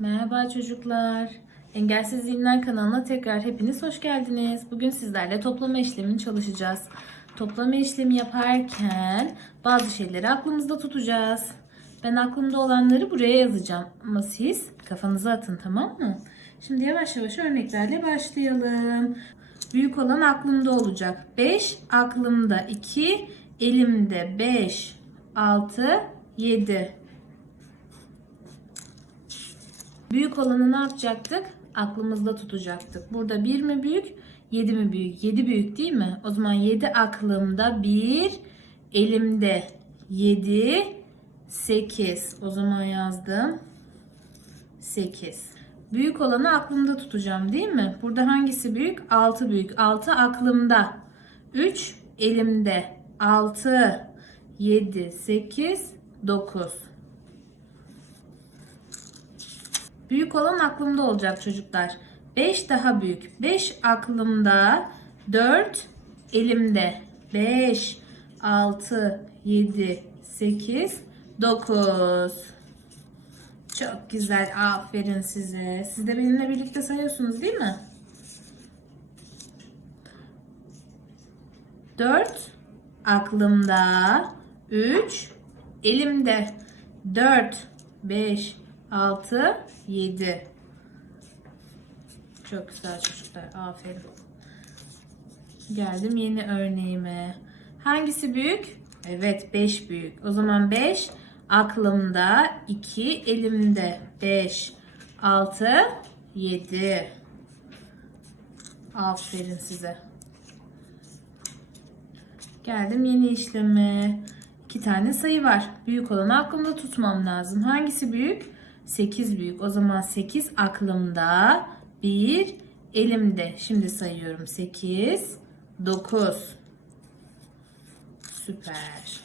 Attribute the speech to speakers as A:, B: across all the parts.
A: Merhaba çocuklar. Engelsiz Zihinler kanalına tekrar hepiniz hoş geldiniz. Bugün sizlerle toplama işlemini çalışacağız. Toplama işlemi yaparken bazı şeyleri aklımızda tutacağız. Ben aklımda olanları buraya yazacağım. Ama siz kafanıza atın tamam mı? Şimdi yavaş yavaş örneklerle başlayalım. Büyük olan aklımda olacak. 5 aklımda 2 elimde 5 6 7 Büyük olanı ne yapacaktık? Aklımızda tutacaktık. Burada 1 mi büyük? 7 mi büyük? 7 büyük değil mi? O zaman 7 aklımda 1, elimde 7, 8. O zaman yazdım. 8. Büyük olanı aklımda tutacağım değil mi? Burada hangisi büyük? 6 büyük. 6 aklımda. 3 elimde. 6, 7, 8, 9. Büyük olan aklımda olacak çocuklar. 5 daha büyük. 5 aklımda. 4 elimde. 5, 6, 7, 8, 9. Çok güzel. Aferin size. Siz de benimle birlikte sayıyorsunuz değil mi? 4 aklımda. 3 elimde. 4, 5, 6, 7. Çok güzel çocuklar. Aferin. Geldim yeni örneğime. Hangisi büyük? Evet 5 büyük. O zaman 5 aklımda, 2 elimde. 5, 6, 7. Aferin size. Geldim yeni işleme. İki tane sayı var. Büyük olanı aklımda tutmam lazım. Hangisi büyük? 8 büyük. O zaman 8 aklımda. 1 elimde. Şimdi sayıyorum. 8, 9. Süper.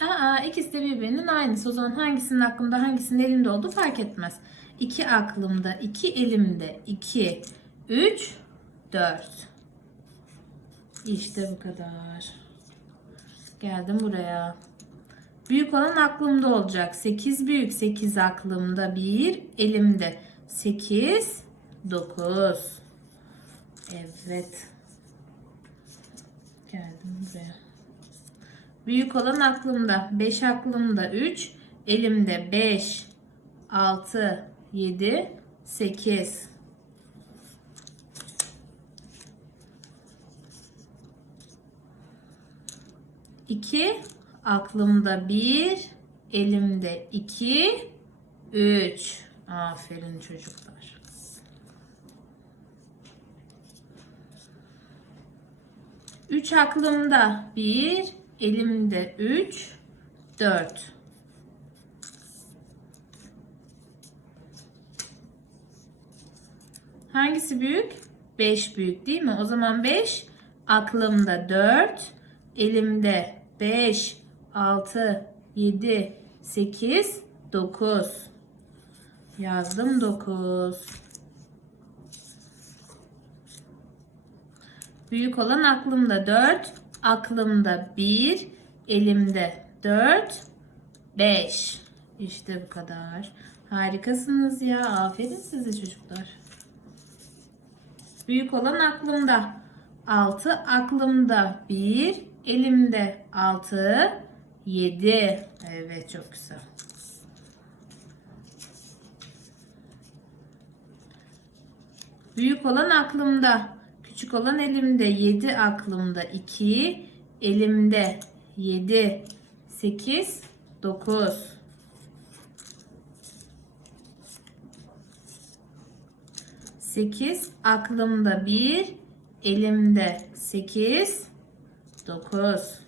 A: Aa, ikisi de birbirinin aynısı. O zaman hangisinin aklımda hangisinin elimde olduğu fark etmez. 2 aklımda, 2 elimde, 2, 3, 4. İşte bu kadar. Geldim buraya. Büyük olan aklımda olacak. 8 büyük. 8 aklımda. 1 elimde. 8 9 Evet. Geldim buraya. Büyük olan aklımda. 5 aklımda. 3 elimde. 5 6 7 8 2 aklımda 1 elimde 2 3 aferin çocuklar Üç aklımda 1 elimde 3 4 Hangisi büyük? 5 büyük değil mi? O zaman 5 aklımda 4 elimde 5, 6, 7, 8, 9. Yazdım 9. Büyük olan aklımda 4, aklımda 1, elimde 4, 5. İşte bu kadar. Harikasınız ya. Aferin size çocuklar. Büyük olan aklımda. 6 aklımda 1, elimde 6, 7. Evet çok güzel. Büyük olan aklımda. Küçük olan elimde. 7 aklımda. 2. Elimde. 7. 8. 9. Sekiz aklımda bir, elimde sekiz, 9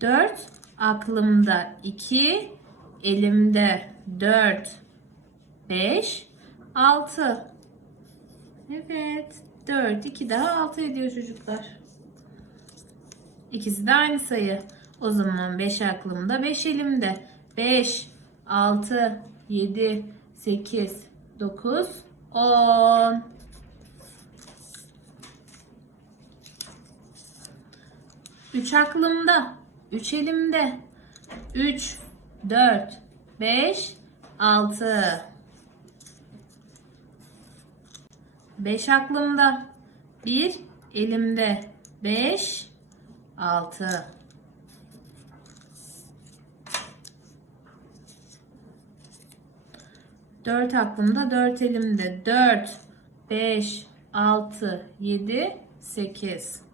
A: 4 aklımda 2 elimde 4 5 6 Evet 4 2 daha 6 ediyor çocuklar. İkisi de aynı sayı. O zaman 5 aklımda 5 elimde 5 6 7 8 9 10 3 aklımda. 3 elimde. 3, 4, 5, 6. 5 aklımda. 1 elimde. 5, 6. Dört aklımda, dört elimde. Dört, beş, altı, yedi, sekiz.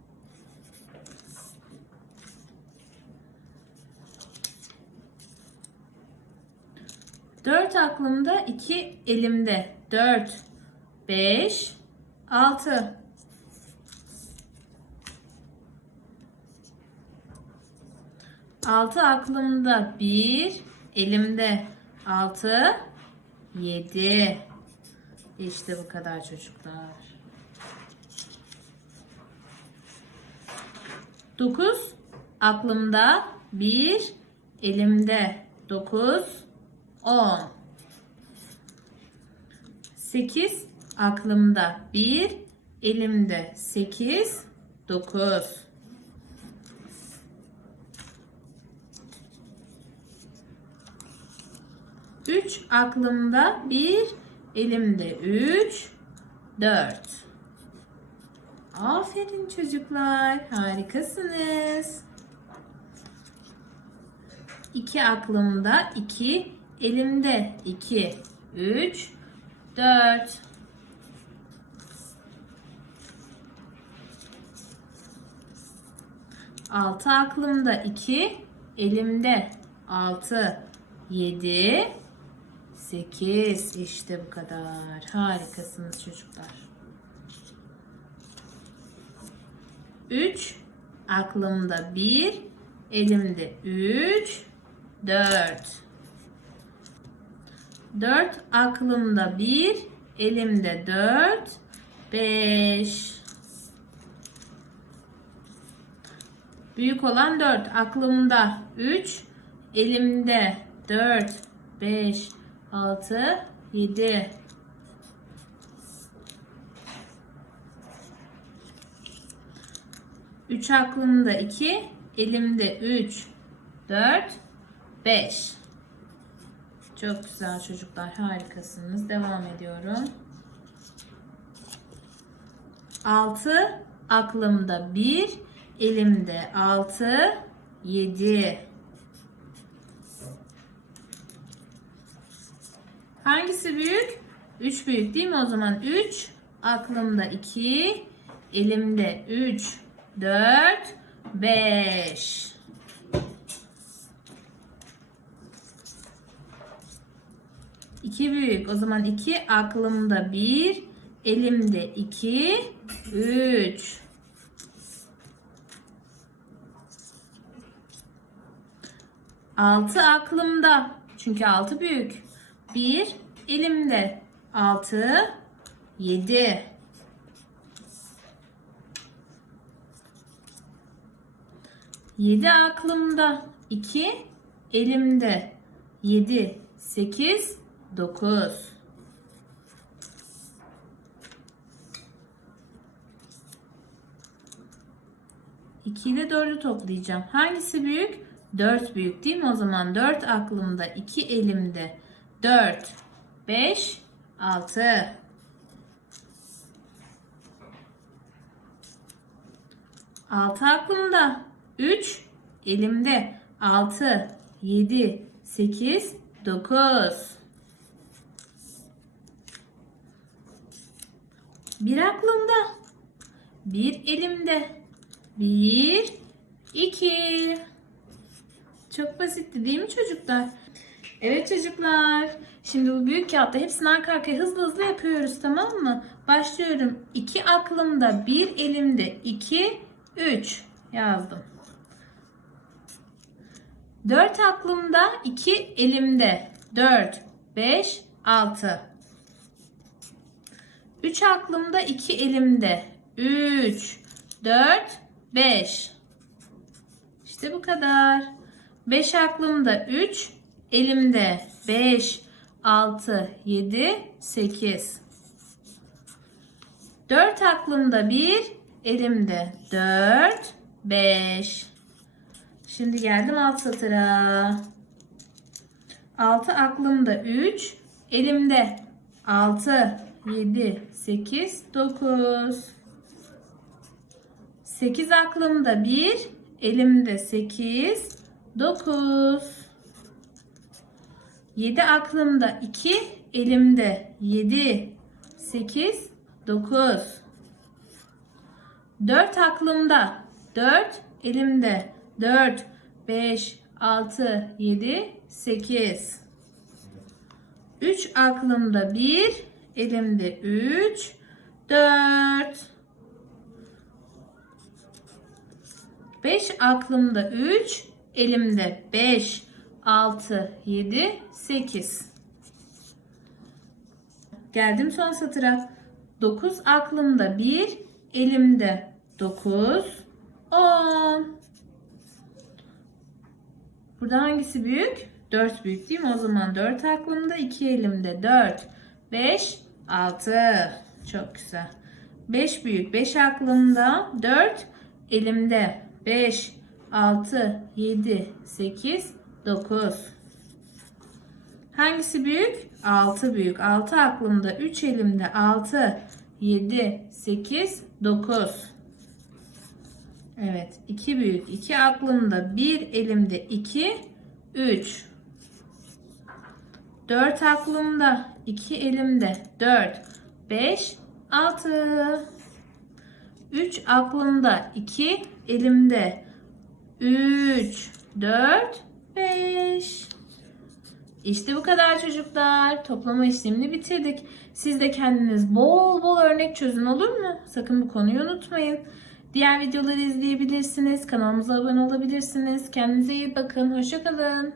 A: Dört aklımda, iki elimde. Dört, beş, altı. Altı aklımda, bir elimde. Altı, yedi. İşte bu kadar çocuklar. Dokuz aklımda, bir elimde. Dokuz, on. Sekiz aklımda, bir elimde. Sekiz, dokuz. Üç aklımda, bir elimde. Üç, dört. Aferin çocuklar, harikasınız. İki aklımda, iki elimde. İki, üç, dört. Altı aklımda, iki elimde. Altı, yedi, sekiz. İşte bu kadar. Harikasınız çocuklar. Üç aklımda bir, elimde üç, dört. Dört aklımda bir, elimde dört, beş. Büyük olan dört aklımda üç, elimde dört, beş, altı, yedi. Üç aklımda iki, elimde üç, dört, beş. Çok güzel çocuklar, harikasınız. Devam ediyorum. Altı, aklımda bir, elimde altı, yedi. Hangisi büyük? 3 büyük değil mi o zaman? 3, aklımda 2, elimde 3, 4, 5. İki büyük. O zaman iki aklımda bir, elimde iki, üç. Altı aklımda. Çünkü altı büyük. Bir elimde. Altı, yedi. Yedi aklımda. iki elimde. Yedi, sekiz, dokuz. İki ile dördü toplayacağım. Hangisi büyük? Dört büyük değil mi? O zaman dört aklımda, iki elimde. Dört, beş, altı. Altı aklımda. Üç elimde. Altı, yedi, sekiz, dokuz. Bir aklımda. Bir elimde. Bir, iki. Çok basitti değil mi çocuklar? Evet çocuklar. Şimdi bu büyük kağıtta hepsini arka arkaya hızlı hızlı yapıyoruz tamam mı? Başlıyorum. İki aklımda, bir elimde, iki, üç yazdım. Dört aklımda, iki elimde, dört, beş, altı. Üç aklımda, iki elimde, üç, dört, beş. İşte bu kadar. Beş aklımda, üç, elimde, beş, altı, yedi, sekiz. Dört aklımda bir, elimde dört, beş. Şimdi geldim alt satıra. 6 aklımda 3. Elimde 6, 7, 8, 9. 8 aklımda 1. Elimde 8, 9. 7 aklımda 2. Elimde 7, 8, 9. 4 aklımda 4. Elimde 4, 5, 6, 7, 8. 3 aklımda 1, elimde 3, 4. 5 aklımda 3, elimde 5, 6, 7, 8. Geldim son satıra. 9 aklımda 1, elimde 9, 10. Burada hangisi büyük? 4 büyük değil mi? O zaman 4 aklımda, 2 elimde. 4, 5, 6. Çok güzel. 5 büyük, 5 aklımda, 4 elimde. 5, 6, 7, 8, 9. Hangisi büyük? 6 büyük. 6 aklımda, 3 elimde. 6, 7, 8, 9. Evet. 2 büyük. 2 aklımda. 1 elimde. 2. 3. 4 aklımda. 2 elimde. 4. 5. 6. 3 aklımda. 2 elimde. 3. 4. 5. İşte bu kadar çocuklar. Toplama işlemini bitirdik. Siz de kendiniz bol bol örnek çözün olur mu? Sakın bu konuyu unutmayın. Diğer videoları izleyebilirsiniz. Kanalımıza abone olabilirsiniz. Kendinize iyi bakın. Hoşçakalın.